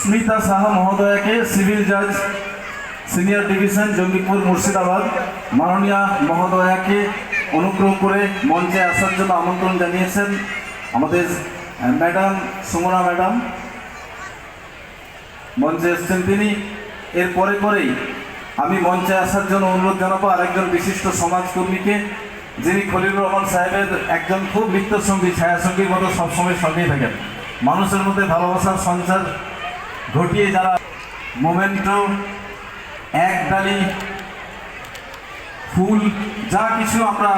স্মিতা সাহা মহোদয়াকে সিভিল জাজ senior division, Jangipur, Murshidabad, মাননীয় মহোদয়াকে অনুগ্রহ করে মঞ্চে আসার জন্য আমন্ত্রণ জানিয়েছেন আমাদের ম্যাডাম, সুমনা ম্যাডাম। মঞ্চে এসছেন তিনি। এর পরে পরেই আমি মঞ্চে আসার জন্য অনুরোধ জানাব আরেকজন বিশিষ্ট সমাজকর্মীকে, যিনি খলিলুর রহমান সাহেবের একজন খুব নৃত্যসঙ্গী ছায়াসঙ্গীর মতো সবসময় সঙ্গেই থাকেন। মানুষের মধ্যে ভালোবাসার সঞ্চার ঘটিয়ে যারা মোমেন্টো এক ডালি, ফুল, যা কিছু আমরা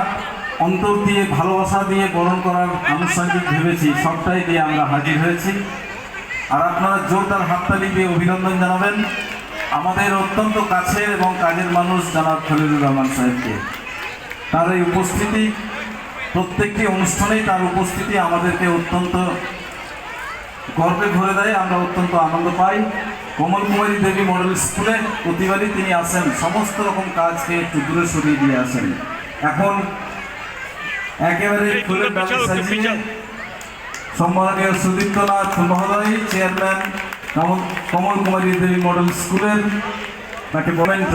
অন্তর দিয়ে, ভালোবাসা দিয়ে বরণ করার আনুষঙ্গিক ভেবেছি, সবটাই দিয়ে আমরা হাজির হয়েছি। আর আপনারা জোরদার হাততালি দিয়ে অভিনন্দন জানাবেন আমাদের অত্যন্ত কাছের এবং কাজের মানুষ জানাব খলিলুর রহমান সাহেবকে। তার এই উপস্থিতি, প্রত্যেকটি অনুষ্ঠানেই তার উপস্থিতি আমাদেরকে অত্যন্ত গর্বে ভরে দেয় আমরা অত্যন্ত আনন্দ পাই। কমল কুমারী দেবী মডেল স্কুলে প্রতিবারই তিনি আসেন সমস্ত রকম কাজকে একটু দূরে সরিয়ে দিয়ে আসেন। এখন একেবারে ফুলের ডালে সাজিয়ে সম্মানীয় সুদীপ্তনাথ মহোদয় চেয়ারম্যান কমল কুমারী দেবী মডেল স্কুলের তাকে মোমেন্ট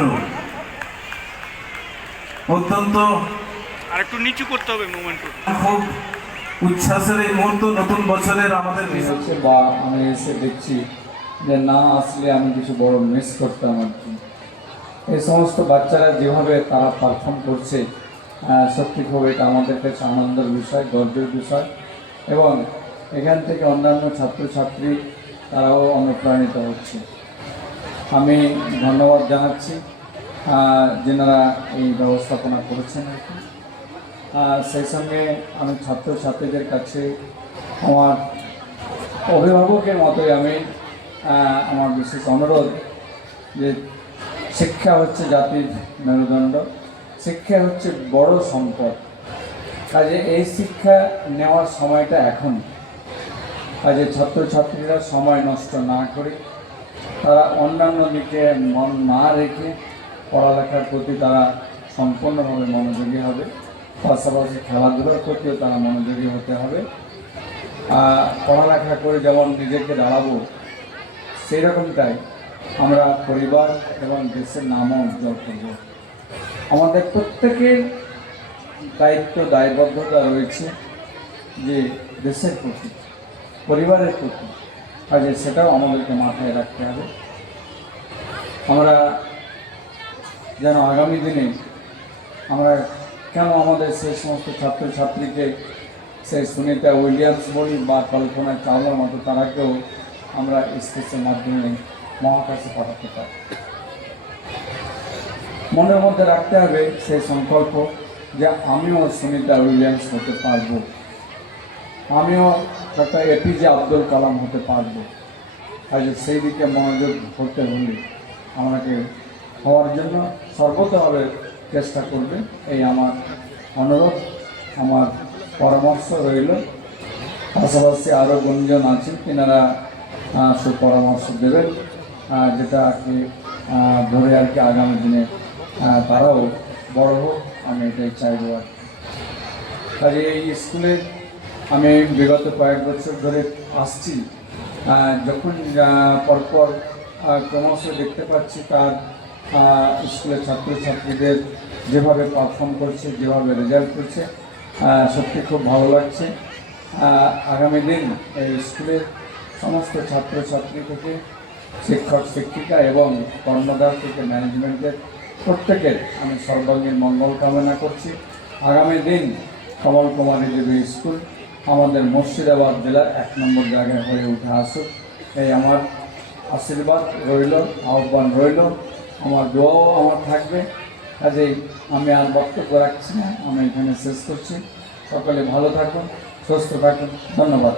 অত্যন্ত আর একটু নিচু করতে হবে মোমেন্টটা। খুব উচ্ছ্বাসের এই মুহূর্ত নতুন বছরের আমাদের হচ্ছে বা আমি এসে দেখছি যে না, আসলে আমি কিছু বড় মিস করতাম আর কি। এই সমস্ত বাচ্চারা যেভাবে তারা পারফর্ম করছে সত্যি খুব এটা আমাদের কাছে আনন্দের বিষয়, গর্বের বিষয়। এবং এখান থেকে অন্যান্য ছাত্রছাত্রী, তারাও অনুপ্রাণিত হচ্ছে। আমি ধন্যবাদ জানাচ্ছি যেনারা এই ব্যবস্থাপনা করেছেন আর কি। সেই সঙ্গে আমি ছাত্রছাত্রীদের কাছে আমার অভিভাবকের মতোই আমি আমার বিশেষ অনুরোধ যে শিক্ষা হচ্ছে জাতির মেরুদণ্ড, শিক্ষা হচ্ছে বড় সম্পদ। কাজে এই শিক্ষা নেওয়ার সময়টা এখন। কাজে ছাত্রছাত্রীরা সময় নষ্ট না করে, তারা অন্যান্য দিকে মন না রেখে পড়ালেখার প্রতি তারা সম্পূর্ণভাবে মনোযোগী হবে। পাশাপাশি খেলাধুলার প্রতিও তারা মনোযোগী হতে হবে। আর পড়ালেখা করে যেমন নিজেকে দাঁড়াবো সেই রকমটাই আমরা পরিবার এবং দেশের নামও উজ্জ্বল করব। আমাদের প্রত্যেকের দায়িত্ব, দায়বদ্ধতা রয়েছে যে দেশের প্রতি, পরিবারের প্রতি। কাজে সেটাও আমাদেরকে মাথায় রাখতে হবে। আমরা যেন আগামী দিনে আমরা কেন আমাদের সেই সমস্ত ছাত্রছাত্রীকে সেই সুনিতা উইলিয়ামস বলি বা কল্পনা চাওলার মতো তারাকেও আমরা স্পেসের মাধ্যমে মহাকাশে পাঠাতে পারি? মনের মধ্যে রাখতে হবে সেই সংকল্প যে আমিও সুনিতা উইলিয়ামস হতে পারব। আমিও ডক্টর এপিজে আব্দুল কালাম হতে পারব। আজ সেই দিকে মনোযোগ করতে হলে আমাকে হওয়ার জন্য সর্বতভাবে চেষ্টা করবে। এই আমার অনুরোধ, আমার পরামর্শ রইল। পাশাপাশি আরও গুণজন আছেন, তিনারা সুপরামর্শ দেবেন। যেটা আর কি ধরে আর কি আগামী দিনে তারাও বড় হোক, আমি এটাই চাইব আর। কাজে এই স্কুলে আমি বিগত কয়েক বছর ধরে আসছি। যখন পরপর ক্রমশ দেখতে পাচ্ছি তার স্কুলের ছাত্রছাত্রীদের যেভাবে পারফর্ম করছে, যেভাবে রেজাল্ট করছে সত্যি খুব ভালো লাগছে। আগামী দিন এই স্কুলের সমস্ত ছাত্রছাত্রী থেকে শিক্ষক, শিক্ষিকা এবং কর্মদার থেকে ম্যানেজমেন্টের প্রত্যেকের আমি সর্বাঙ্গীন মঙ্গল কামনা করছি। আগামী দিন কমল কুমারী দেবী স্কুল আমাদের মুর্শিদাবাদ জেলার এক নম্বর জায়গায় হয়ে উঠে আসুক। এই আমার আশীর্বাদ রইল, আহ্বান রইল। আমার দোয়াও আমার থাকবে। কাজেই আমি আর বক্তব্য রাখছি না, আমি এখানে শেষ করছি। সকলে ভালো থাকুন, সুস্থ থাকুন, ধন্যবাদ।